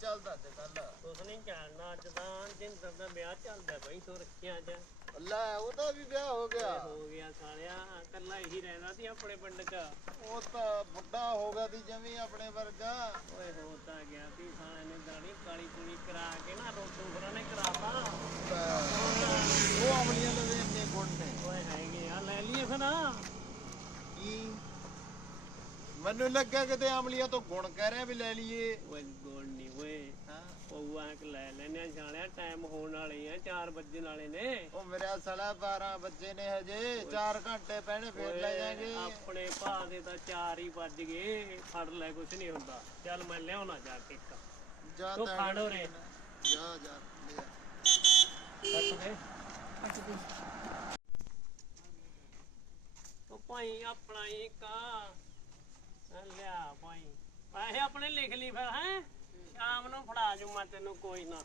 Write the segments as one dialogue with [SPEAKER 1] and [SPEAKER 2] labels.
[SPEAKER 1] ਚੱਲਦਾ ਅੱਜ ਕੱਲ
[SPEAKER 2] ਕੁਛ ਨਹੀਂ ਚੱਲਦਾ ਅੱਜ ਤਾਂ ਜਿੰਦਰ ਦਾ ਵਿਆਹ ਚੱਲਦਾ ਬਈ ਸੁਰਖੀਆਂ 'ਚ
[SPEAKER 1] ਅੱਲਾ ਉਹਦਾ ਵੀ ਵਿਆਹ ਹੋ ਗਿਆ।
[SPEAKER 2] ਹੋ ਗਿਆ ਸਾਲਿਆ ਕੱਲਾ ਇਹੀ ਰਹਿੰਦਾ ਸੀ ਆਪਣੇ ਪਿੰਡ 'ਚ।
[SPEAKER 1] ਉਹ ਤਾਂ ਬੁੱਢਾ ਹੋ ਗਿਆ ਦੀ ਜਮੀ ਆਪਣੇ ਵਰਗਾ।
[SPEAKER 2] ਓਏ ਹੋ ਤਾਂ ਗਿਆ ਸੀ ਸਾਲੇ ਨੇ ਦਾੜੀ ਕਾਲੀ ਪੂਰੀ ਕਰਾ ਕੇ ਨਾ ਰੋਟੂ ਫਰਾਂ ਨੇ ਕਰਾਤਾ
[SPEAKER 1] ਉਹ ਅਮਲੀਆਂ ਦੇ ਇੰਨੇ ਗੁਣ ਨੇ
[SPEAKER 2] ਓਏ ਹੈਗੇ ਆ ਲੈ ਲਈਏ ਫਿਰ
[SPEAKER 1] ਕੀ ਮੈਨੂੰ ਲੱਗਾ ਕਿਤੇ ਅਮਲੀਆਂ ਤੋਂ ਗੁਣ ਕਹਿ ਰਿਹਾ ਵੀ ਲੈ ਲਈਏ।
[SPEAKER 2] ਓਏ ਗੋਲ ਨਹੀਂ ਓਏ।
[SPEAKER 1] ਹਾਂ।
[SPEAKER 2] ਪਊਆ ਕਿ ਲੈ ਲੈਨੇ ਆ ਸਾਲਿਆ ਟਾਈਮ ਹੋਣ ਵਾਲੇ ਆ 4 ਵੱਜਣ ਵਾਲੇ ਨੇ।
[SPEAKER 1] ਉਹ ਮੇਰਾ ਸਾਲਾ 12 ਬੱਚੇ ਨੇ ਹਜੇ 4 ਘੰਟੇ ਪਹਿਣੇ ਫੇਰ ਲੈ ਜਾਾਂਗੇ।
[SPEAKER 2] ਆਪਣੇ ਭਾ ਦੇ ਤਾਂ 4 ਹੀ ਵੱਜ ਗਏ ਫੜ ਲੈ ਕੁਛ ਨਹੀਂ ਹੁੰਦਾ। ਚੱਲ ਮੈਂ ਲਿਆਉਣਾ ਜਾ ਕੇ ਇੱਕ।
[SPEAKER 1] ਜਾ
[SPEAKER 2] ਤੂੰ ਫੜ ਉਰੇ।
[SPEAKER 1] ਜਾ ਜਾ ਲੈ ਆ।
[SPEAKER 2] ਕੱਟ ਦੇ ਉਹ ਭਾਈ ਆਪਣਾ ਹੀ ਕਾ ਲਿਆ ਭਾਈ ਪੈਸੇ ਆਪਣੇ ਲਿਖ ਲਈ ਫਿਰ ਹੈ? ਸ਼ਾਮ ਨੂੰ ਫੜਾ ਜੂ ਮੈਂ ਤੈਨੂੰ ਕੋਈ ਨਾ।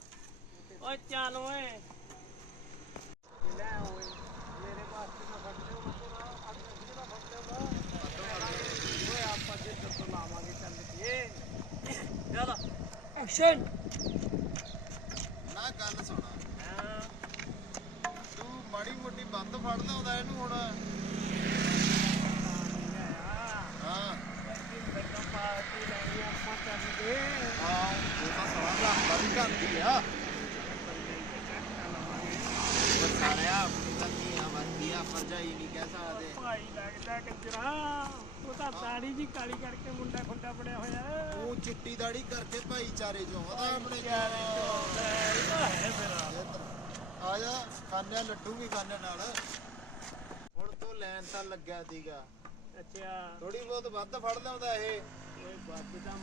[SPEAKER 2] ਓਏ ਚੱਲ ਓਏ। ਲੈ ਓਏ ਮੇਰੇ ਵਾਸਤੇ ਨਾ ਫੜ ਲਿਓ ਮੈਂ ਤੇਰਾ ਅੱਜ ਅਸੀਂ ਦਾ ਫੜ ਲਿਓ ਓਏ ਆਪਾਂ ਜੇ ਤੋਂ ਲਾਵਾਂਗੇ ਚੱਲ ਕੇ। ਚੱਲ। ਐਕਸ਼ਨ।
[SPEAKER 1] ਨਾ ਗੱਲ ਸੁਣਾ।
[SPEAKER 2] ਹਾਂ।
[SPEAKER 1] ਤੂੰ ਮਾੜੀ ਮੋਟੀ ਬੰਦ ਫੜ ਲਿਆਉਂਦਾ ਇਹਨੂੰ ਹੁਣ ਹਾਂ ਹਾਂ ਉਹ ਤਾਂ ਸਾਲਾ ਕਰਦੀ ਆ। ਪਰ ਸਾਲਿਆ ਆਪਣੀ ਤਾਂ ਧੀਆਂ ਵਰਗੀ ਆ ਭਰਜਾਈ ਨਹੀਂ ਕਹਿ ਸਕਦੇ।
[SPEAKER 2] ਭਾਈ ਲੱਗਦਾ ਕੰਜਰਾ ਉਹ ਤਾਂ ਦਾੜੀ ਜੀ ਕਾਲੀ ਕਰਕੇ ਮੁੰਡਾ ਖੁੰਡਾ ਬੜਿਆ ਹੋਇਆ।
[SPEAKER 1] ਉਹ ਚਿੱਟੀ ਦਾੜੀ ਕਰਕੇ ਭਾਈਚਾਰੇ ਚੋਂ ਆਦਾ ਆਪਣੇ
[SPEAKER 2] ਇਹ ਤਾਂ ਹੈ ਫਿਰ।
[SPEAKER 1] ਆ ਜਾ ਖਾਣੇ ਲੱਡੂ ਵੀ ਖਾਣੇ ਨਾਲ। ਹੁਣ ਤੂੰ ਲੈਣ ਤਾਂ ਲੱਗਿਆ ਸੀਗਾ।
[SPEAKER 2] ਅੱਛਾ।
[SPEAKER 1] ਥੋੜੀ ਬਹੁਤ ਵੱਧ ਫੜ ਲਿਆਉਂਦਾ ਇਹ।
[SPEAKER 2] ਓਏ ਮੈਂ ਤਾਂ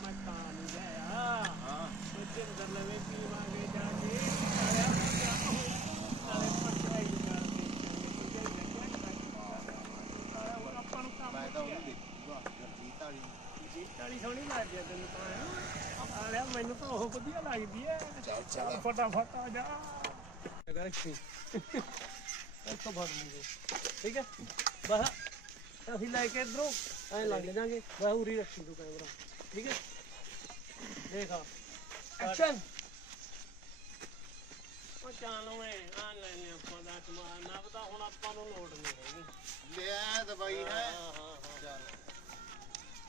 [SPEAKER 2] ਮੈਨੂੰ ਤਾਂ ਉਹ ਵਧੀਆ ਲੱਗਦੀ ਐ
[SPEAKER 1] ਚੱਲ
[SPEAKER 2] ਚੱਲ ਫਟਾਫਟ ਆ ਜਾ ਅਗਰ ਕੀ ਇੱਥੋਂ ਫੜ ਲਈਏ ਠੀਕ ਹੈ ਬਸ ਅਸੀਂ ਲੈ ਕੇ ਇਧਰੋਂ ਐ ਲੱਗ ਜਾਾਂਗੇ ਬਸ ਉਰੀ ਰੱਖੀ ਤੂੰ ਕੈਮਰਾ ਠੀਕ ਹੈ ਦੇਖ ਐਕਸ਼ਨ ਉਹ ਚੱਲ ਓਏ ਆ ਲੈ ਲੈ ਆਪਾਂ ਦਾ ਸਮਾਨ। ਨਾ ਪਤਾ ਹੁਣ ਆਪਾਂ ਨੂੰ ਲੋੜ ਨਹੀਂ ਹੈਗੀ।
[SPEAKER 1] ਲਿਆ ਦਵਾਈ ਹੈ।
[SPEAKER 2] ਹਾਂ ਹਾਂ ਹਾਂ
[SPEAKER 1] ਚੱਲ।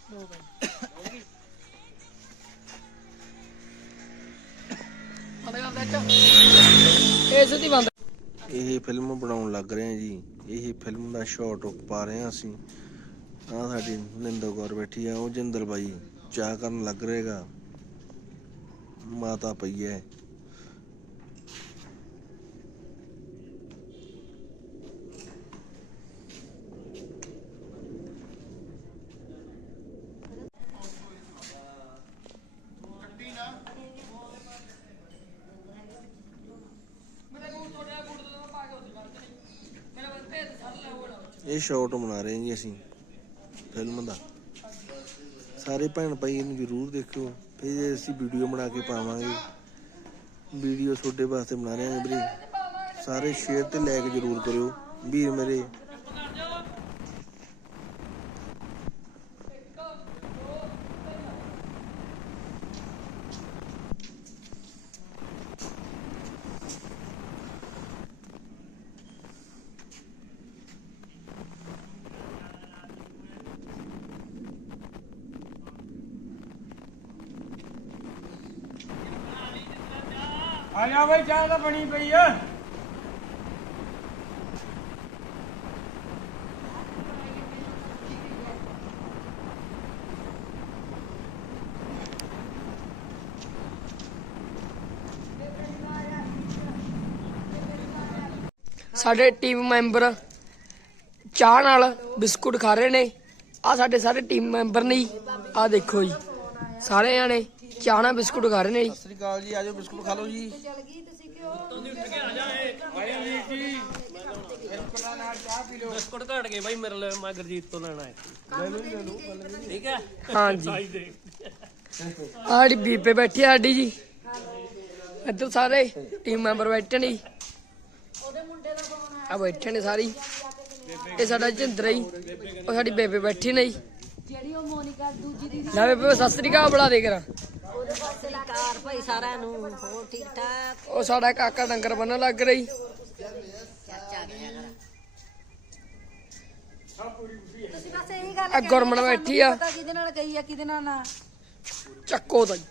[SPEAKER 2] ਦੋ ਬਈ। ਹੋਗੀ
[SPEAKER 3] ਇਹ ਫਿਲਮ ਬਣਾਉਣ ਲੱਗ ਰਹੇ ਹਾਂ ਜੀ। ਇਹ ਫਿਲਮ ਦਾ ਸ਼ਾਟ ਪਾ ਰਹੇ ਹਾਂ ਅਸੀਂ। ਆ ਸਾਡੀ ਨਿੰਦੋ ਕੌਰ ਬੈਠੀ ਆ ਉਹ ਜਿੰਦਰ ਬਾਈ। ਚਾਹ ਕਰਨ ਲੱਗ ਰਹੇਗਾ। ਮਾਤਾ ਪਈ ਐ। ਇਹ ਸ਼ਾਟ ਬਣਾ ਰਹੇ ਜੀ ਅਸੀਂ ਫਿਲਮ ਦਾ। ਸਾਰੇ ਭੈਣ ਭਾਈ ਇਹਨੂੰ ਜ਼ਰੂਰ ਦੇਖਿਓ। ਇਹ ਅਸੀਂ ਵੀਡੀਓ ਬਣਾ ਕੇ ਪਾਵਾਂਗੇ। ਵੀਡੀਓ ਤੁਹਾਡੇ ਵਾਸਤੇ ਬਣਾ ਰਹੇ ਹਾਂ ਵੀਰੇ। ਸਾਰੇ ਸ਼ੇਅਰ ਤੇ ਲਾਈਕ ਜ਼ਰੂਰ ਕਰਿਓ। ਵੀਰ ਮੇਰੇ
[SPEAKER 2] ਆ ਜਾ ਬਈ, ਚਾਹ ਤਾਂ ਬਣੀ ਪਈ ਆ।
[SPEAKER 4] ਸਾਡੇ ਟੀਮ ਮੈਂਬਰ ਚਾਹ ਨਾਲ ਬਿਸਕੁਟ ਖਾ ਰਹੇ ਨੇ। ਆ ਸਾਡੇ ਸਾਰੇ ਟੀਮ ਮੈਂਬਰ ਨੇ ਆ ਦੇਖੋ ਜੀ, ਸਾਰੇ ਜਾਣੇ। ਚਾਹ ਨਾਲ ਬਿਸਕੁਟ ਖਾ ਰਹੇ ਨੇ ਜੀ।
[SPEAKER 3] ਸਤਿ ਸ੍ਰੀ ਅਕਾਲ ਜੀ ਆਜੋ ਬਿਸਕੁਟ ਖਾ ਲਓ ਜੀ।
[SPEAKER 2] ਬਿਸਕੁਟ ਘਟ ਗਏ ਬਾਈ ਮੇਰੇ ਲਈ ਮੈਂ ਗੁਰਜੀਤ ਤੋਂ ਲੈਣਾ ਹੈ। ਲੈ ਲਓ ਲੈ ਲਓ ਠੀਕ ਹੈ?
[SPEAKER 4] ਹਾਂਜੀ।
[SPEAKER 2] ਸਾਈ ਦੇ
[SPEAKER 4] ਆੜੀ ਬੀਬੇ ਬੈਠੀ ਆ ਸਾਡੀ ਜੀ। ਇੱਧਰ ਸਾਰੇ ਟੀਮ ਮੈਂਬਰ ਬੈਠੇ ਨੇ ਜੀ। ਆ ਬੈਠੇ ਨੇ ਸਾਰੀ। ਇਹ ਸਾਡਾ ਜਿੰਦਰ ਹੈ ਜੀ। ਉਹ ਸਾਡੀ ਬੇਬੇ ਬੈਠੀ ਨੇ ਜੀ।
[SPEAKER 5] ਜਿਹੜੀ ਉਹ ਮੋਨਿਕਾ ਦੂਜੀ ਦੀ
[SPEAKER 4] ਲੈ ਬੇਬੇ ਸਤਿ ਸ੍ਰੀ ਅਕਾਲ ਬੁਲਾ ਦੇ ਕਰਾਂ।
[SPEAKER 5] ਭਾਈ ਸਾਰਿਆਂ ਨੂੰ ਹੋਰ ਠੀਕ ਠਾਕ?
[SPEAKER 4] ਉਹ ਸਾਡਾ ਕਾਕਾ ਡੰਗਰ ਬੰਨਣ ਲੱਗ ਰਹੀ।
[SPEAKER 5] ਚਾਚਾ ਗਿਆ
[SPEAKER 6] ਤੁਸੀਂ ਬਸ ਇਹੀ ਗੱਲ
[SPEAKER 4] ਆ ਗੁਰਮਣ ਬੈਠੀ ਆ।
[SPEAKER 6] ਪਤਾ ਕਿਹਦੇ ਨਾਲ ਗਈ ਆ ਕਿਹਦੇ ਨਾਲ ਨਾ।
[SPEAKER 4] ਚੱਕੋ ਤਾਂ ਜੀ।